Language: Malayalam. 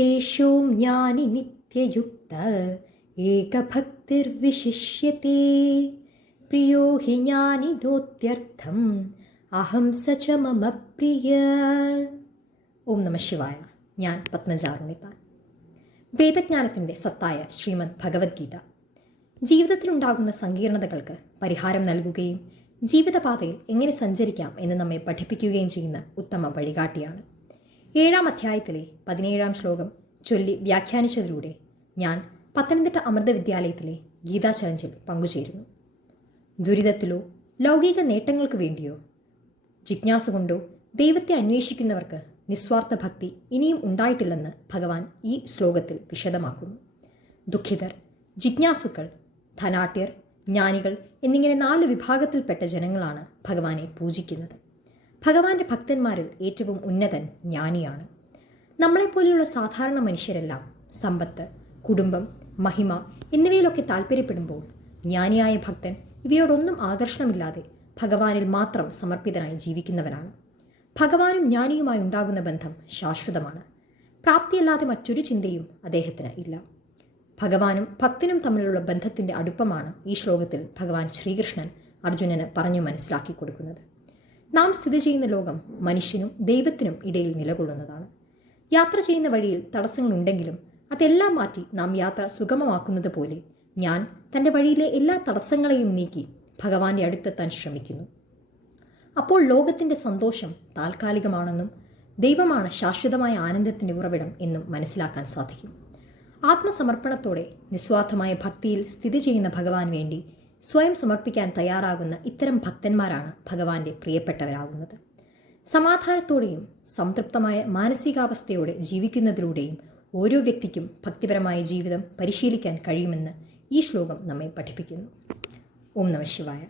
തേഷോം ജ്ഞാനി നിത്യയുക്ത ഏകഭക്തിർവിശിഷ്യത്തെ പ്രിയോ ഹി ജ്ഞാനിനോത്യർത്ഥം അഹം സച മമ പ്രിയ. ഓം നമഃ ശിവായ. ഞാൻ പത്മജാരുണിപ്പാൻ. വേദജ്ഞാനത്തിൻ്റെ സത്തായ ശ്രീമദ് ഭഗവത്ഗീത ജീവിതത്തിലുണ്ടാകുന്ന സങ്കീർണതകൾക്ക് പരിഹാരം നൽകുകയും ജീവിതപാതയിൽ എങ്ങനെ സഞ്ചരിക്കാം എന്ന് നമ്മെ പഠിപ്പിക്കുകയും ചെയ്യുന്ന ഉത്തമ വഴികാട്ടിയാണ്. 7-ാം അധ്യായത്തിലെ 17-ാം ശ്ലോകം ചൊല്ലി വ്യാഖ്യാനിച്ചതിലൂടെ ഞാൻ പത്തനംതിട്ട അമൃത വിദ്യാലയത്തിലെ ഗീതാ ചലഞ്ചിൽ പങ്കുചേരുന്നു. ദുരിതത്തിലോ ലൗകിക നേട്ടങ്ങൾക്ക് വേണ്ടിയോ ജിജ്ഞാസ കൊണ്ടോ ദൈവത്തെ അന്വേഷിക്കുന്നവർക്ക് നിസ്വാർത്ഥ ഭക്തി ഇനിയും ഉണ്ടായിട്ടില്ലെന്ന് ഭഗവാൻ ഈ ശ്ലോകത്തിൽ വിശദമാക്കുന്നു. ദുഃഖിതർ, ജിജ്ഞാസുക്കൾ, ധനാഢ്യർ, ജ്ഞാനികൾ എന്നിങ്ങനെ 4 വിഭാഗത്തിൽപ്പെട്ട ജനങ്ങളാണ് ഭഗവാനെ പൂജിക്കുന്നത്. ഭഗവാന്റെ ഭക്തന്മാരിൽ ഏറ്റവും ഉന്നതൻ ജ്ഞാനിയാണ്. നമ്മളെപ്പോലെയുള്ള സാധാരണ മനുഷ്യരെല്ലാം സമ്പത്ത്, കുടുംബം, മഹിമ എന്നിവയിലൊക്കെ താല്പര്യപ്പെടുമ്പോൾ ജ്ഞാനിയായ ഭക്തൻ ഇവയോടൊന്നും ആകർഷണമില്ലാതെ ഭഗവാനിൽ മാത്രം സമർപ്പിതനായി ജീവിക്കുന്നവനാണ്. ഭഗവാനും ജ്ഞാനിയുമായി ഉണ്ടാകുന്ന ബന്ധം ശാശ്വതമാണ്. പ്രാപ്തിയല്ലാതെ മറ്റൊരു ചിന്തയും അദ്ദേഹത്തിന് ഇല്ല. ഭഗവാനും ഭക്തനും തമ്മിലുള്ള ബന്ധത്തിൻ്റെ അടുപ്പമാണ് ഈ ശ്ലോകത്തിൽ ഭഗവാൻ ശ്രീകൃഷ്ണൻ അർജുനന് പറഞ്ഞു മനസ്സിലാക്കി കൊടുക്കുന്നത്. നാം സ്ഥിതി ചെയ്യുന്ന ലോകം മനുഷ്യനും ദൈവത്തിനും ഇടയിൽ നിലകൊള്ളുന്നതാണ്. യാത്ര ചെയ്യുന്ന വഴിയിൽ തടസ്സങ്ങളുണ്ടെങ്കിലും അതെല്ലാം മാറ്റി നാം യാത്ര സുഗമമാക്കുന്നത് പോലെ ഞാൻ തൻ്റെ വഴിയിലെ എല്ലാ തടസ്സങ്ങളെയും നീക്കി ഭഗവാന്റെ അടുത്തെത്താൻ ശ്രമിക്കുന്നു. അപ്പോൾ ലോകത്തിൻ്റെ സന്തോഷം താൽക്കാലികമാണെന്നും ദൈവമാണ് ശാശ്വതമായ ആനന്ദത്തിൻ്റെ ഉറവിടം എന്നും മനസ്സിലാക്കാൻ സാധിക്കും. ആത്മസമർപ്പണത്തോടെ നിസ്വാർത്ഥമായ ഭക്തിയിൽ സ്ഥിതി ചെയ്യുന്ന ഭഗവാൻ വേണ്ടി സ്വയം സമർപ്പിക്കാൻ തയ്യാറാകുന്ന ഇത്തരം ഭക്തന്മാരാണ് ഭഗവാന്റെ പ്രിയപ്പെട്ടവരാകുന്നത്. സമാധാനത്തോടെയും സംതൃപ്തമായ മാനസികാവസ്ഥയോടെ ജീവിക്കുന്നതിലൂടെയും ഓരോ വ്യക്തിക്കും ഭക്തിപരമായ ജീവിതം പരിശീലിക്കാൻ കഴിയുമെന്ന് ഈ ശ്ലോകം നമ്മെ പഠിപ്പിക്കുന്നു. ഓം നമഃ ശിവായ.